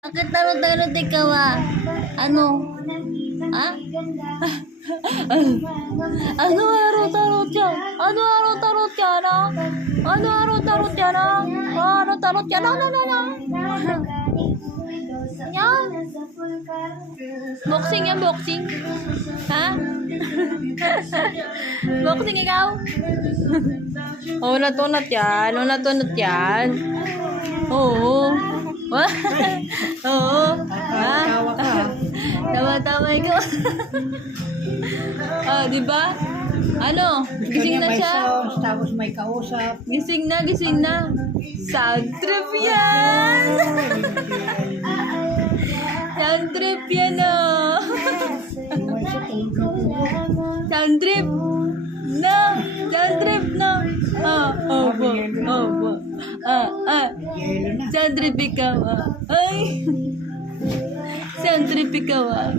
Bakit tarot-tarot ikaw ah? Ano? Ha? Ano tarot-tarot yan? Ano tarot-tarot yan ah? Ano tarot-tarot yan ah? Ano tarot yan? Ano? Yan? Boxing yan, boxing? Ha? Boxing ikaw? Unat-unat yan. Unat-unat yan. Oo. Oo. Ha? Tama-tama ikaw. Ah, di ba? Ano? Gising na siya. Tapos may kausap. Gising na, gising na. Sad trip yan. Sad trip yan oh. Sad trip. No. Sad trip no. Opo. Opo. Yelo na. Sad trip ikaw ah. Ay. Sad trip ikaw ah.